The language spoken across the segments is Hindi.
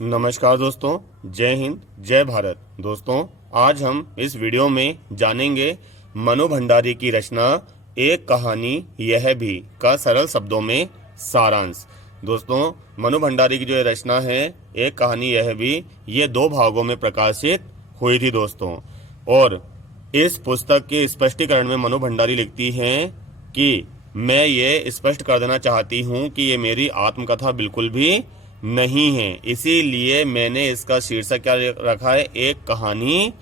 नमस्कार दोस्तों, जय हिंद, जय भारत। दोस्तों, आज हम इस वीडियो में जानेंगे मनु भंडारी की रचना एक कहानी यह भी का सरल शब्दों में सारांश। दोस्तों, मनु भंडारी की जो ये रचना है एक कहानी यह भी, ये 2 भागों में प्रकाशित हुई थी दोस्तों। और इस पुस्तक के स्पष्टीकरण में मनु भंडारी लिखती हैं कि मैं ये स्पष्ट कर देना चाहती हूँ कि ये मेरी आत्मकथा बिल्कुल भी नहीं है, इसीलिए मैंने इसका शीर्षक क्या रखा है, एक कहानी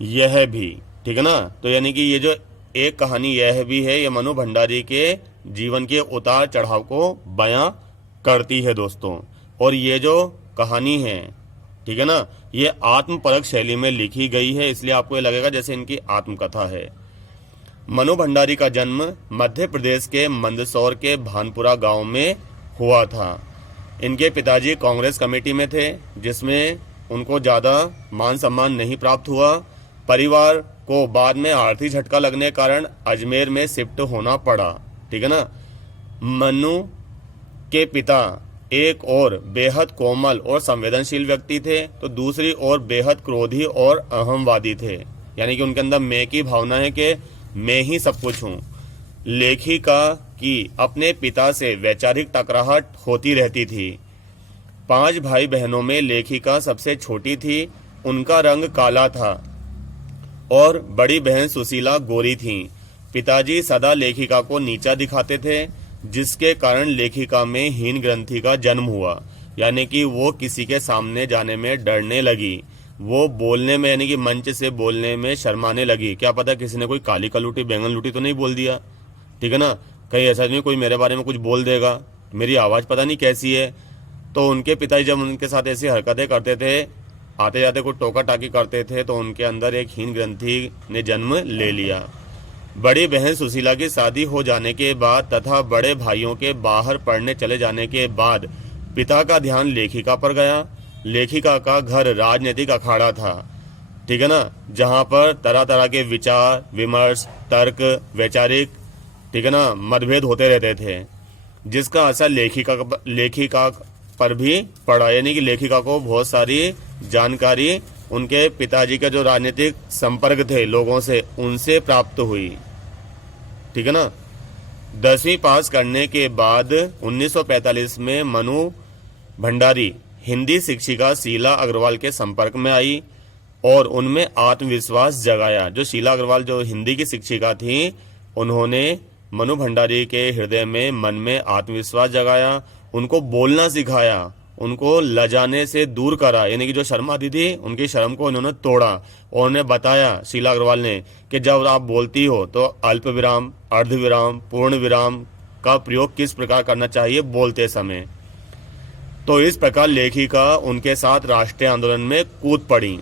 यह भी। ठीक है ना। तो यानी कि ये जो एक कहानी यह भी है, ये मनु भंडारी के जीवन के उतार चढ़ाव को बयां करती है दोस्तों। और ये जो कहानी है, ठीक है ना, ये आत्मपरक शैली में लिखी गई है, इसलिए आपको ये लगेगा जैसे इनकी आत्मकथा है। मनु भंडारी का जन्म मध्य प्रदेश के मंदसौर के भानपुरा गांव में हुआ था। इनके पिताजी कांग्रेस कमेटी में थे, जिसमें उनको ज़्यादा मान सम्मान नहीं प्राप्त हुआ। परिवार को बाद में आर्थिक झटका लगने के कारण अजमेर में शिफ्ट होना पड़ा। ठीक है ना। मनु के पिता एक और बेहद कोमल और संवेदनशील व्यक्ति थे, तो दूसरी ओर बेहद क्रोधी और अहमवादी थे। यानी कि उनके अंदर मैं की भावना है कि मैं ही सब कुछ हूँ। लेखिका की अपने पिता से वैचारिक टकराहट होती रहती थी। 5 भाई बहनों में लेखिका सबसे छोटी थी। उनका रंग काला था और बड़ी बहन सुशीला गोरी थी। पिताजी सदा लेखिका को नीचा दिखाते थे, जिसके कारण लेखिका में हीन ग्रंथि का जन्म हुआ। यानी कि वो किसी के सामने जाने में डरने लगी। वो बोलने में, यानी कि मंच से बोलने में शर्माने लगी। क्या पता किसी ने कोई काली कलूटी बैंगन लूटी तो नहीं बोल दिया। ठीक है ना। कहीं ऐसा नहीं कोई मेरे बारे में कुछ बोल देगा, मेरी आवाज़ पता नहीं कैसी है। तो उनके पिताजी जब उनके साथ ऐसी हरकतें करते थे, आते जाते कुछ टोका टाकी करते थे, तो उनके अंदर एक हीन ग्रंथि ने जन्म ले लिया। बड़ी बहन सुशीला की शादी हो जाने के बाद तथा बड़े भाइयों के बाहर पढ़ने चले जाने के बाद पिता का ध्यान लेखिका पर गया। लेखिका का घर राजनीतिक अखाड़ा था, ठीक है ना, जहाँ पर तरह तरह के विचार विमर्श, तर्क, वैचारिक, ठीक है ना, मतभेद होते रहते थे, जिसका असर लेखिका पर भी पड़ा। यानी कि लेखिका को बहुत सारी जानकारी उनके पिताजी के जो राजनीतिक संपर्क थे लोगों से, उनसे प्राप्त हुई। ठीक है ना। 10वीं पास करने के बाद 1945 में मनु भंडारी हिंदी शिक्षिका शीला अग्रवाल के संपर्क में आई और उनमें आत्मविश्वास जगाया। जो शीला अग्रवाल जो हिंदी की शिक्षिका थी, उन्होंने मनु भंडारी के हृदय में, मन में आत्मविश्वास जगाया, उनको बोलना सिखाया, उनको लजाने से दूर करा। यानी कि जो शर्म आती थी, उनकी शर्म को उन्होंने तोड़ा और उन्हें बताया, शीला अग्रवाल ने, कि जब आप बोलती हो तो अल्प विराम, अर्ध विराम, पूर्ण विराम का प्रयोग किस प्रकार करना चाहिए बोलते समय। तो इस प्रकार लेखिका उनके साथ राष्ट्रीय आंदोलन में कूद पड़ी।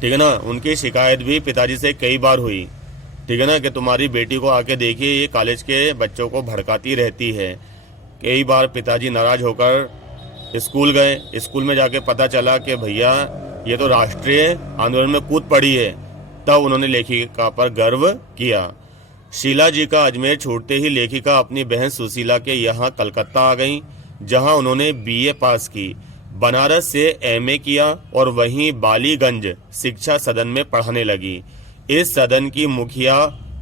ठीक है ना। उनकी शिकायत भी पिताजी से कई बार हुई, ठीक है ना, कि तुम्हारी बेटी को आके देखिए, ये कॉलेज के बच्चों को भड़काती रहती है। कई बार पिताजी नाराज होकर स्कूल गए। स्कूल में जाके पता चला कि भैया ये तो राष्ट्रीय आंदोलन में कूद पड़ी है। तब उन्होंने लेखिका पर गर्व किया। शीला जी का अजमेर छूटते ही लेखिका अपनी बहन सुशीला के यहाँ कलकत्ता आ गई, जहाँ उन्होंने BA पास की। बनारस से MA किया और वहीं बालीगंज शिक्षा सदन में पढ़ाने लगी। इस सदन की मुखिया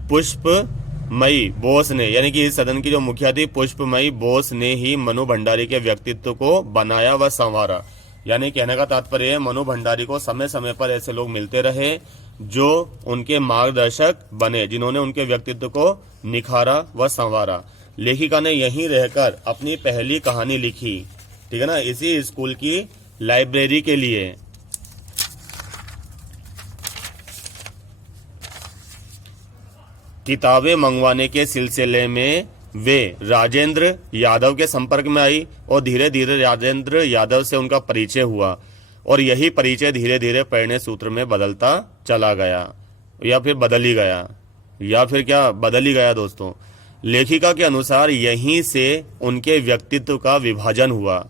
पुष्पमयी बोस ने, यानी कि इस सदन की जो मुखिया थी पुष्पमयी बोस ने ही मनु भंडारी के व्यक्तित्व को बनाया व संवारा। यानी कहने का तात्पर्य है, मनु भंडारी को समय समय पर ऐसे लोग मिलते रहे जो उनके मार्गदर्शक बने, जिन्होंने उनके व्यक्तित्व को निखारा व संवारा। लेखिका ने यहीं रहकर अपनी पहली कहानी लिखी, ठीक है ना, इसी स्कूल की लाइब्रेरी के लिए। किताबें मंगवाने के सिलसिले में वे राजेंद्र यादव के संपर्क में आई और धीरे धीरे राजेंद्र यादव से उनका परिचय हुआ और यही परिचय धीरे धीरे प्रेरणा सूत्र में बदलता चला गया, या फिर बदल ही गया, या फिर क्या बदल ही गया दोस्तों। लेखिका के अनुसार यहीं से उनके व्यक्तित्व का विभाजन हुआ,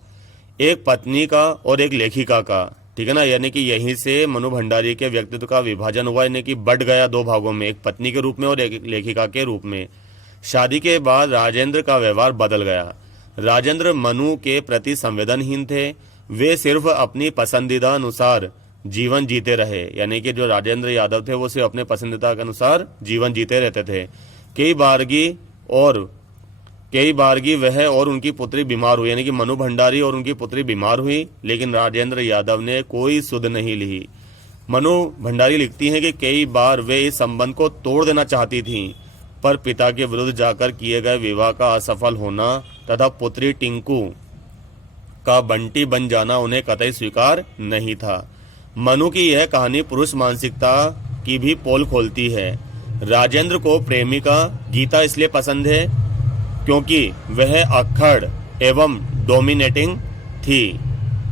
एक पत्नी का और एक लेखिका का। ठीक है ना। यानी कि यहीं से मनु भंडारी के व्यक्तित्व का विभाजन हुआ, यानी कि बढ़ गया 2 भागों में, एक पत्नी के रूप में और एक लेखिका के रूप में। शादी के बाद राजेंद्र का व्यवहार बदल गया। राजेंद्र मनु के प्रति संवेदनहीन थे। वे सिर्फ अपनी पसंदीदा अनुसार जीवन जीते रहे। यानी कि जो राजेंद्र यादव थे वो सिर्फ अपने पसंदीदा के अनुसार जीवन जीते रहते थे। कई बारगी वह और उनकी पुत्री बीमार हुई, यानी कि मनु भंडारी और उनकी पुत्री बीमार हुई, लेकिन राजेंद्र यादव ने कोई सुध नहीं ली। मनु भंडारी लिखती हैं कि कई बार वे इस संबंध को तोड़ देना चाहती थीं, पर पिता के विरुद्ध जाकर किए गए विवाह का असफल होना तथा पुत्री टिंकू का बंटी बन जाना उन्हें कतई स्वीकार नहीं था। मनु की यह कहानी पुरुष मानसिकता की भी पोल खोलती है। राजेंद्र को प्रेमिका गीता इसलिए पसंद है क्योंकि वह अक्खड़ एवं डोमिनेटिंग थी।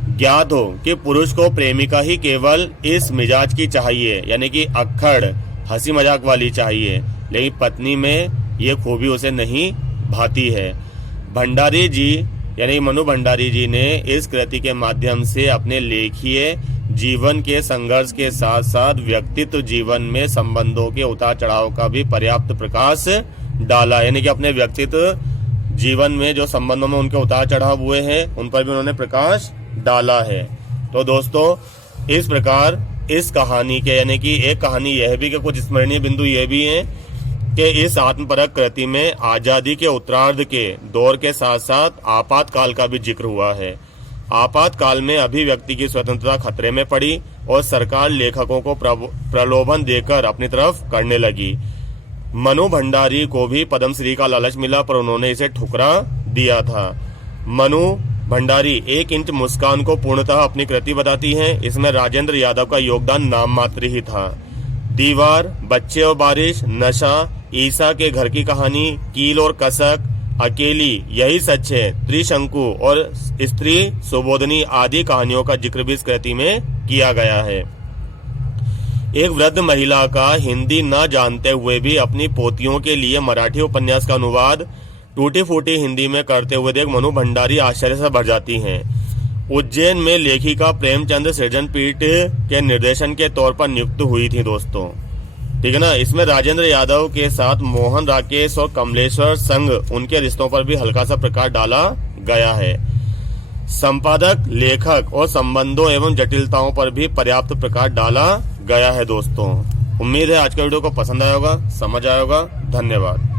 ज्ञात हो कि पुरुष को प्रेमिका ही केवल इस मिजाज की चाहिए, यानी कि अक्खड़ हंसी मजाक वाली चाहिए, लेकिन पत्नी में ये खूबी उसे नहीं भाती है। भंडारी जी यानी मनु भंडारी जी ने इस कृति के माध्यम से अपने लेखीय जीवन के संघर्ष के साथ साथ व्यक्तित्व जीवन में संबंधों के उतार चढ़ाव का भी पर्याप्त प्रकाश डाला। यानी कि अपने व्यक्तित्व जीवन में जो संबंधों में उनके उतार चढ़ाव हुए हैं उन पर भी उन्होंने प्रकाश डाला है। तो दोस्तों, इस प्रकार इस कहानी के यानी कि एक कहानी यह भी कि कुछ स्मरणीय बिंदु यह भी हैं कि इस आत्मपरक कृति में आजादी के उत्तरार्ध के दौर के साथ साथ आपातकाल का भी जिक्र हुआ है। आपातकाल में अभिव्यक्ति की स्वतंत्रता खतरे में पड़ी और सरकार लेखकों को प्रलोभन देकर अपनी तरफ करने लगी। मनु भंडारी को भी पद्मश्री का लालच मिला, पर उन्होंने इसे ठुकरा दिया था। मनु भंडारी 1 इंच मुस्कान को पूर्णतः अपनी कृति बताती हैं। इसमें राजेंद्र यादव का योगदान नाम मात्र ही था। दीवार, बच्चे और बारिश, नशा, ईसा के घर की कहानी, कील और कसक, अकेली, यही सच है, त्रिशंकु और स्त्री सुबोधनी आदि कहानियों का जिक्र भी इस कृति में किया गया है। एक वृद्ध महिला का हिंदी न जानते हुए भी अपनी पोतियों के लिए मराठी उपन्यास का अनुवाद टूटी फूटी हिंदी में करते हुए देख मनु भंडारी आश्चर्य से भर जाती हैं। उज्जैन में लेखिका प्रेमचंद सृजनपीठ के निर्देशन के तौर पर नियुक्त हुई थी दोस्तों, ठीक है ना। इसमें राजेंद्र यादव के साथ मोहन, राकेश और कमलेश्वर संग उनके रिश्तों पर भी हल्का सा प्रकाश डाला गया है। संपादक, लेखक और संबंधों एवं जटिलताओं पर भी पर्याप्त प्रकाश डाला गया है दोस्तों। उम्मीद है आज का वीडियो को पसंद आया होगा, समझ आया होगा। धन्यवाद।